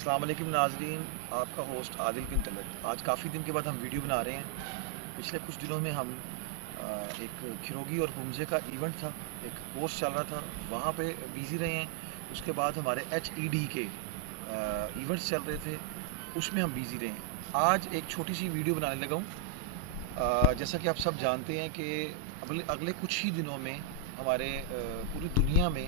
السلام علیکم ناظرین، آپ کا ہوسٹ عادل بن طلعت۔ آج کافی دن کے بعد ہم ویڈیو بنا رہے ہیں۔ پچھلے کچھ دنوں میں ہم ایک کھروگی اور بمزے کا ایونٹ تھا، ایک کورس چل رہا تھا، وہاں پہ بیزی رہے ہیں۔ اس کے بعد ہمارے HED کے ایونٹس چل رہے تھے، اس میں ہم بیزی رہے ہیں۔ آج ایک چھوٹی سی ویڈیو بنانے لگا ہوں۔ جیسا کہ آپ سب جانتے ہیں کہ اگلے کچھ ہی دنوں میں ہمارے پوری دنیا میں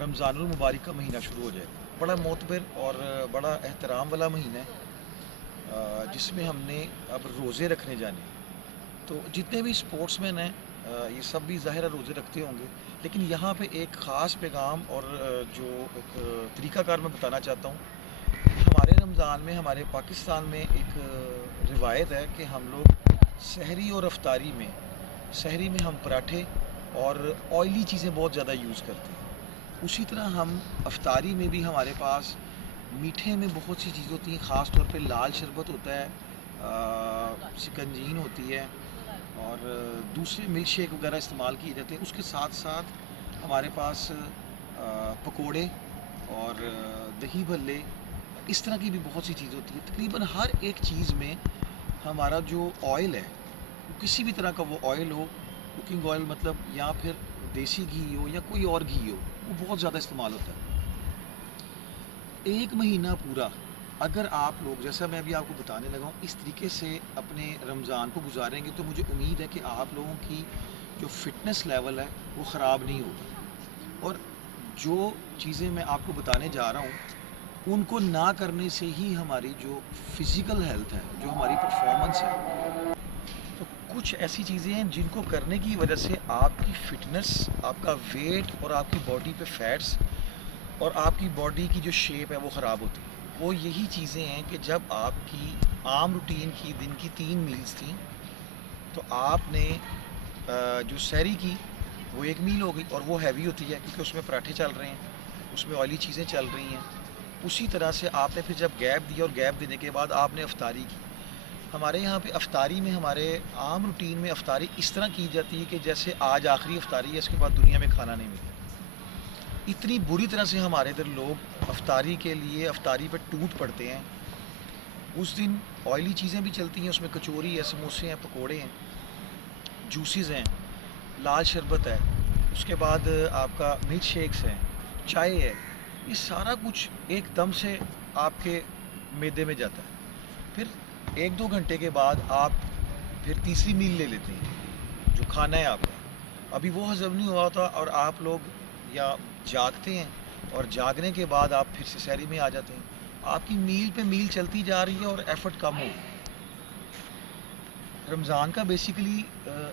رمضان المبارک کا مہینہ شروع ہو جائے گا۔ بڑا معتبر اور بڑا احترام والا مہینہ ہے، جس میں ہم نے اب روزے رکھنے جانے ہیں۔ تو جتنے بھی سپورٹس مین ہیں یہ سب بھی ظاہر روزے رکھتے ہوں گے، لیکن یہاں پہ ایک خاص پیغام اور جو ایک طریقہ کار میں بتانا چاہتا ہوں کہ ہمارے رمضان میں، ہمارے پاکستان میں ایک روایت ہے کہ ہم لوگ سحری اور سحری میں ہم پراٹھے اور آئلی چیزیں بہت زیادہ یوز کرتے ہیں۔ اسی طرح ہم افطاری میں بھی ہمارے پاس میٹھے میں بہت سی چیزیں ہوتی ہیں، خاص طور پہ لال شربت ہوتا ہے، سکنجین ہوتی ہے اور دوسرے ملک شیک وغیرہ استعمال کیے جاتے ہیں۔ اس کے ساتھ ساتھ ہمارے پاس پکوڑے اور دہی بھلے، اس طرح کی بھی بہت سی چیزیں ہوتی ہیں۔ تقریباً ہر ایک چیز میں ہمارا جو آئل ہے، کسی بھی طرح کا وہ آئل ہو، کوکنگ آئل مطلب، یا پھر دیسی گھی ہو یا کوئی اور گھی ہو، وہ بہت زیادہ استعمال ہوتا ہے۔ ایک مہینہ پورا اگر آپ لوگ، جیسا میں ابھی آپ کو بتانے لگا ہوں، اس طریقے سے اپنے رمضان کو گزاریں گے تو مجھے امید ہے کہ آپ لوگوں کی جو فٹنس لیول ہے وہ خراب نہیں ہوگی، اور جو چیزیں میں آپ کو بتانے جا رہا ہوں ان کو نہ کرنے سے ہی ہماری جو فزیکل ہیلتھ ہے، جو ہماری پرفارمنس ہے، تو کچھ ایسی چیزیں ہیں جن کو کرنے کی وجہ سے آپ کی فٹنس، آپ کا ویٹ اور آپ کی باڈی پہ فیٹس اور آپ کی باڈی کی جو شیپ ہے وہ خراب ہوتی ہے۔ وہ یہی چیزیں ہیں کہ جب آپ کی عام روٹین کی دن کی 3 میلز تھیں، تو آپ نے جو سحری کی وہ 1 میل ہو گئی، اور وہ ہیوی ہوتی ہے کیونکہ اس میں پراٹھے چل رہے ہیں، اس میں آئلی چیزیں چل رہی ہیں۔ اسی طرح سے آپ نے پھر جب گیپ دیا، اور گیپ دینے کے بعد آپ نے افطاری کی۔ ہمارے یہاں پہ افطاری میں، ہمارے عام روٹین میں افطاری اس طرح کی جاتی ہے کہ جیسے آج آخری افطاری ہے، اس کے بعد دنیا میں کھانا نہیں ملے۔ اتنی بری طرح سے ہمارے ادھر لوگ افطاری کے لیے افطاری پہ ٹوٹ پڑتے ہیں۔ اس دن آئلی چیزیں بھی چلتی ہیں، اس میں کچوری ہے، سموسے ہیں، پکوڑے ہیں، جوسز ہیں، لال شربت ہے، اس کے بعد آپ کا ملک شیکس ہیں، چائے ہے۔ یہ سارا کچھ ایک دم سے آپ کے معدے میں جاتا ہے۔ پھر 1-2 گھنٹے کے بعد آپ پھر تیسری میل لے لیتے ہیں، جو کھانا ہے آپ کا ابھی وہ ہضم نہیں ہوا ہوتا، اور آپ لوگ یا جاگتے ہیں، اور جاگنے کے بعد آپ پھر سے سحری میں آ جاتے ہیں۔ آپ کی میل پہ میل چلتی جا رہی ہے اور ایفرٹ کم ہو گئی۔ رمضان کا بیسیکلی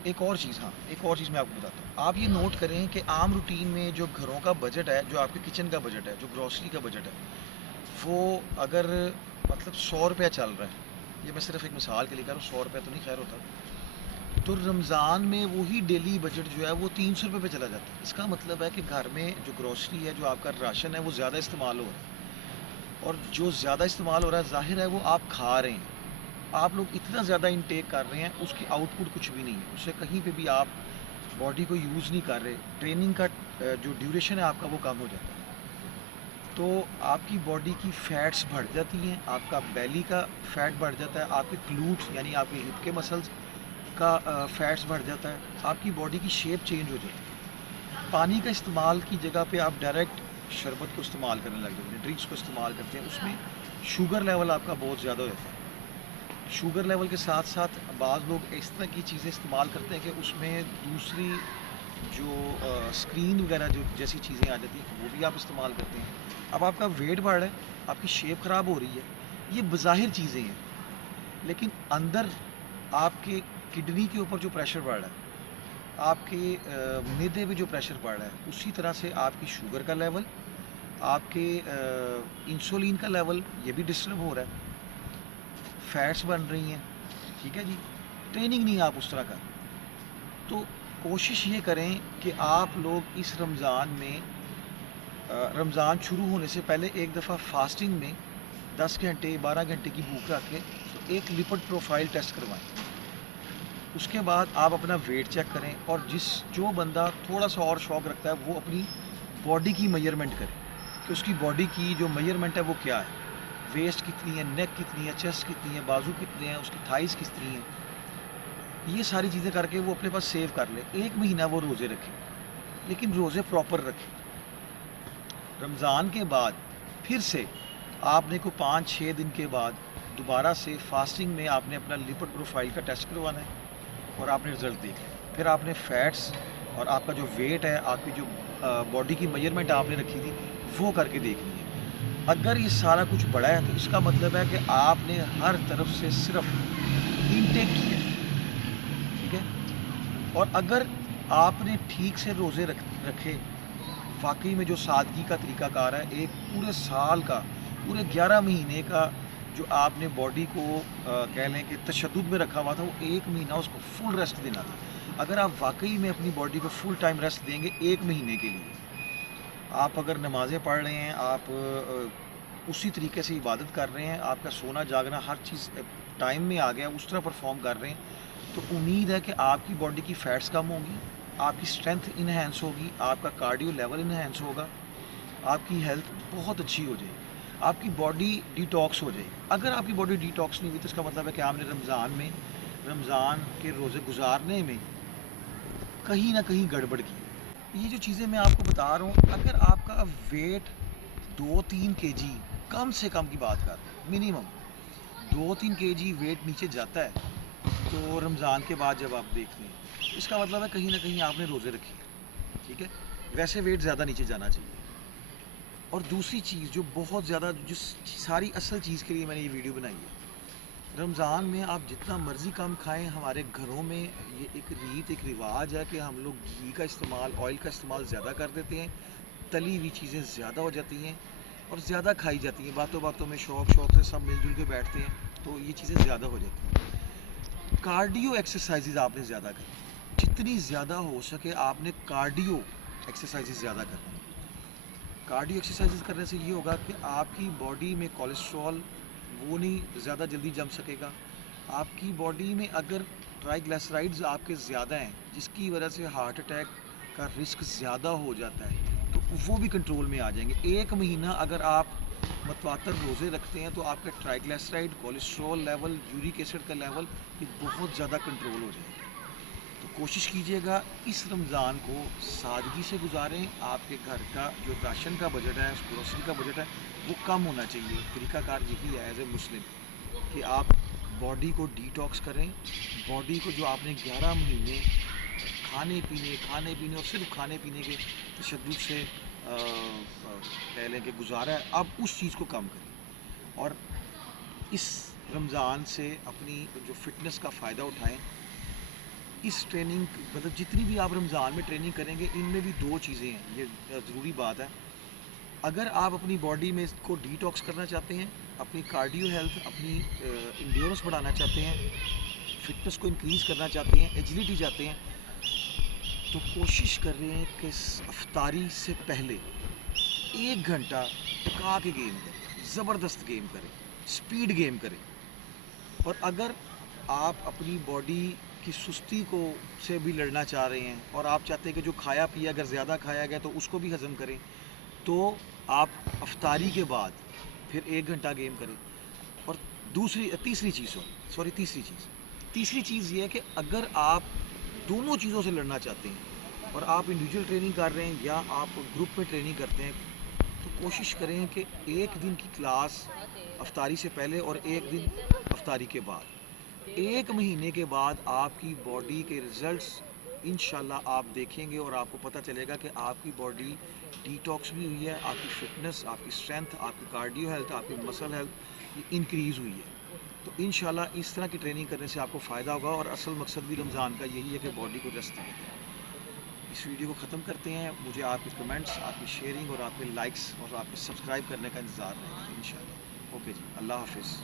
ایک اور چیز میں آپ کو بتاتا ہوں۔ آپ یہ نوٹ کریں کہ عام روٹین میں جو گھروں کا بجٹ ہے، جو آپ کے کچن کا بجٹ ہے، جو گروسری کا بجٹ ہے، وہ اگر مطلب 100 روپیہ چل رہا ہے، یہ میں صرف ایک مثال کے لیے کہہ رہا ہوں، 100 روپیہ تو نہیں خیر ہوتا، تو رمضان میں وہی ڈیلی بجٹ جو ہے وہ 300 روپے پہ چلا جاتا ہے۔ اس کا مطلب ہے کہ گھر میں جو گروسری ہے، جو آپ کا راشن ہے، وہ زیادہ استعمال ہو رہا ہے، اور جو زیادہ استعمال ہو رہا ہے ظاہر ہے وہ آپ کھا رہے ہیں۔ آپ لوگ اتنا زیادہ انٹیک کر رہے ہیں، اس کی آؤٹ پٹ کچھ بھی نہیں ہے، اس سے کہیں پہ بھی آپ باڈی کو یوز نہیں کر رہے۔ ٹریننگ کا جو ڈیوریشن ہے آپ کا وہ کم ہو جاتا ہے، تو آپ کی باڈی کی فیٹس بڑھ جاتی ہیں، آپ کا بیلی کا فیٹ بڑھ جاتا ہے، آپ کے گلوٹس یعنی آپ کے ہپ کے مسلز کا فیٹس بڑھ جاتا ہے، آپ کی باڈی کی شیپ چینج ہو جاتی ہے۔ پانی کا استعمال کی جگہ پہ آپ ڈائریکٹ شربت کو استعمال کرنے لگ جاتے ہیں، ڈرنکس کو استعمال کرتے ہیں، اس میں شوگر لیول آپ کا بہت زیادہ ہو جاتا ہے۔ شوگر لیول کے ساتھ ساتھ بعض لوگ اس طرح کی چیزیں استعمال کرتے ہیں کہ اس میں دوسری جو اسکرین وغیرہ جو جیسی چیزیں آ جاتی ہیں وہ بھی آپ استعمال کرتے ہیں۔ اب آپ کا ویٹ بڑھ رہا ہے، آپ کی شیپ خراب ہو رہی ہے، یہ بظاہر چیزیں ہیں، لیکن اندر آپ کے کڈنی کے اوپر جو پریشر بڑھ رہا ہے، آپ کے معدے پہ جو پریشر پڑ رہا ہے، اسی طرح سے آپ کی شوگر کا لیول، آپ کے انسولین کا لیول یہ بھی ڈسٹرب ہو رہا ہے، فیٹس بن رہی ہیں، ٹھیک ہے جی۔ ٹریننگ نہیں آپ اس طرح کر رہے، تو کوشش یہ کریں کہ آپ لوگ اس رمضان میں رمضان شروع ہونے سے پہلے ایک دفعہ فاسٹنگ میں 10 گھنٹے 12 گھنٹے کی بھوک رکھ کے تو ایک لپڈ پروفائل ٹیسٹ کروائیں۔ اس کے بعد آپ اپنا ویٹ چیک کریں، اور جو بندہ تھوڑا سا اور شوق رکھتا ہے وہ اپنی باڈی کی میئرمنٹ کرے کہ اس کی باڈی کی جو میئرمنٹ ہے وہ کیا ہے۔ ویسٹ کتنی ہے، نیک کتنی ہے، چیسٹ کتنی ہے، بازو کتنے ہیں، اس کی تھائز کتنی ہیں، یہ ساری چیزیں کر کے وہ اپنے پاس سیو کر لے. 1 مہینہ وہ روزے رکھے، لیکن روزے پراپر رکھے. رمضان کے بعد پھر سے آپ نے کو 5-6 دن کے بعد دوبارہ سے فاسٹنگ میں آپ نے اپنا لپڈ پروفائل کا ٹیسٹ کروانا ہے اور آپ نے رزلٹ دیکھ لیں. پھر آپ نے فیٹس اور آپ کا جو ویٹ ہے، آپ کی جو باڈی کی میجرمنٹ آپ نے رکھی تھی، وہ کر کے دیکھنی ہے. اگر یہ سارا کچھ بڑا ہے تو اس کا مطلب ہے کہ آپ نے ہر طرف سے صرف انٹیک کیا ہے. ٹھیک ہے. اور اگر آپ نے ٹھیک سے روزے رکھے، واقعی میں جو سادگی کا طریقہ کار ہے، ایک پورے سال کا، پورے 11 مہینے کا جو آپ نے باڈی کو کہہ لیں کہ تشدد میں رکھا ہوا تھا، وہ 1 مہینہ اس کو فل ریسٹ دینا تھا. اگر آپ واقعی میں اپنی باڈی کو فل ٹائم ریسٹ دیں گے 1 مہینے کے لیے، آپ اگر نمازیں پڑھ رہے ہیں، آپ اسی طریقے سے عبادت کر رہے ہیں، آپ کا سونا جاگنا ہر چیز ٹائم میں آ گیا، اس طرح پرفارم کر رہے ہیں، تو امید ہے کہ آپ کی باڈی کی فیٹس کم ہوں گی، آپ کی اسٹرینتھ انہینس ہوگی، آپ کا کارڈیو لیول انہینس ہوگا، آپ کی ہیلتھ بہت اچھی ہو جائے گی، آپ کی باڈی ڈیٹاکس ہو جائے گی. اگر آپ کی باڈی ڈیٹاکس نہیں ہوئی تو اس کا مطلب ہے کہ آپ نے رمضان کے روزے گزارنے میں کہیں نہ کہیں گڑبڑ کی. یہ جو چیزیں میں آپ کو بتا رہا ہوں، اگر آپ کا ویٹ 2-3 کے جی، کم سے کم کی بات کر رہے ہیں، منیمم 2-3 کے جی ویٹ نیچے جاتا ہے تو رمضان کے بعد جب آپ دیکھتے ہیں، اس کا مطلب ہے کہیں نہ کہیں آپ نے روزے رکھے. ٹھیک ہے. ویسے ویٹ زیادہ نیچے جانا چاہیے. اور دوسری چیز جو بہت زیادہ، جو ساری اصل چیز کے لیے میں نے یہ ویڈیو بنائی ہے، رمضان میں آپ جتنا مرضی کم کھائیں. ہمارے گھروں میں یہ ایک رواج ہے کہ ہم لوگ گھی کا استعمال، آئل کا استعمال زیادہ کر دیتے ہیں، تلی ہوئی چیزیں زیادہ ہو جاتی ہیں اور زیادہ کھائی جاتی ہیں. باتوں باتوں میں شوق سے سب مل جل کے بیٹھتے ہیں تو یہ چیزیں زیادہ ہو جاتی ہیں. کارڈیو ایکسرسائزز آپ نے زیادہ کرنی، جتنی زیادہ ہو سکے آپ نے کارڈیو ایکسرسائزز زیادہ کرنی. کارڈیو ایکسرسائزز کرنے سے یہ ہوگا کہ آپ کی باڈی میں کولیسٹرول وہ نہیں زیادہ جلدی جم سکے گا. آپ کی باڈی میں اگر ٹرائی گلیسرائڈز آپ کے زیادہ ہیں، جس کی وجہ سے ہارٹ اٹیک کا رسک زیادہ ہو جاتا ہے، تو وہ بھی کنٹرول میں آ جائیں گے. 1 مہینہ اگر آپ متواتر روزے رکھتے ہیں تو آپ کا triglyceride, cholesterol level, uric acid کا لیول یہ بہت زیادہ کنٹرول ہو جائے گا. تو کوشش کیجیے گا اس رمضان کو سادگی سے گزاریں. آپ کے گھر کا جو راشن کا بجٹ ہے، گروسری کا بجٹ ہے، وہ کم ہونا چاہیے. طریقہ کار یہی ہے ایز اے مسلم کہ آپ باڈی کو ڈیٹاکس کریں. باڈی کو جو آپ نے 11 مہینے کھانے پینے اور صرف کھانے پینے کے تشدد سے کہہ لیں کہ گزارا ہے، اب اس چیز کو کم کریں اور اس رمضان سے اپنی جو فٹنس کا فائدہ اٹھائیں. اس ٹریننگ مطلب جتنی بھی آپ رمضان میں ٹریننگ کریں گے، ان میں بھی 2 چیزیں ہیں، یہ ضروری بات ہے. اگر آپ اپنی باڈی میں اس کو ڈیٹاکس کرنا چاہتے ہیں، اپنی کارڈیو ہیلتھ، اپنی انڈیورنس بڑھانا چاہتے ہیں، فٹنس کو انکریز کرنا چاہتے ہیں، ایجیلٹی چاہتے ہیں، تو کوشش کر رہے ہیں کہ افطاری سے پہلے 1 گھنٹہ ٹکا کے گیم کریں، زبردست گیم کریں، سپیڈ گیم کریں. اور اگر آپ اپنی باڈی کی سستی کو سے بھی لڑنا چاہ رہے ہیں اور آپ چاہتے ہیں کہ جو کھایا پیا اگر زیادہ کھایا گیا تو اس کو بھی ہضم کریں، تو آپ افطاری کے بعد پھر 1 گھنٹہ گیم کریں. اور تیسری چیز یہ ہے کہ اگر آپ دونوں چیزوں سے لڑنا چاہتے ہیں اور آپ انڈیویجول ٹریننگ کر رہے ہیں یا آپ گروپ میں ٹریننگ کرتے ہیں، تو کوشش کریں کہ 1 دن کی کلاس افطاری سے پہلے اور 1 دن افطاری کے بعد. 1 مہینے کے بعد آپ کی باڈی کے ریزلٹس انشاءاللہ آپ دیکھیں گے اور آپ کو پتہ چلے گا کہ آپ کی باڈی ڈیٹاکس بھی ہوئی ہے، آپ کی فٹنس، آپ کی اسٹرینتھ، آپ کی کارڈیو ہیلتھ، آپ کی مسل ہیلتھ یہ انکریز ہوئی ہے. تو انشاءاللہ اس طرح کی ٹریننگ کرنے سے آپ کو فائدہ ہوگا اور اصل مقصد بھی رمضان کا یہی ہے کہ باڈی کو ریسٹ دیا جائے. اس ویڈیو کو ختم کرتے ہیں. مجھے آپ کے کمنٹس، آپ کی شیئرنگ اور آپ کے لائکس اور آپ کے سبسکرائب کرنے کا انتظار رہے گا انشاءاللہ. اوکے جی، اللہ حافظ.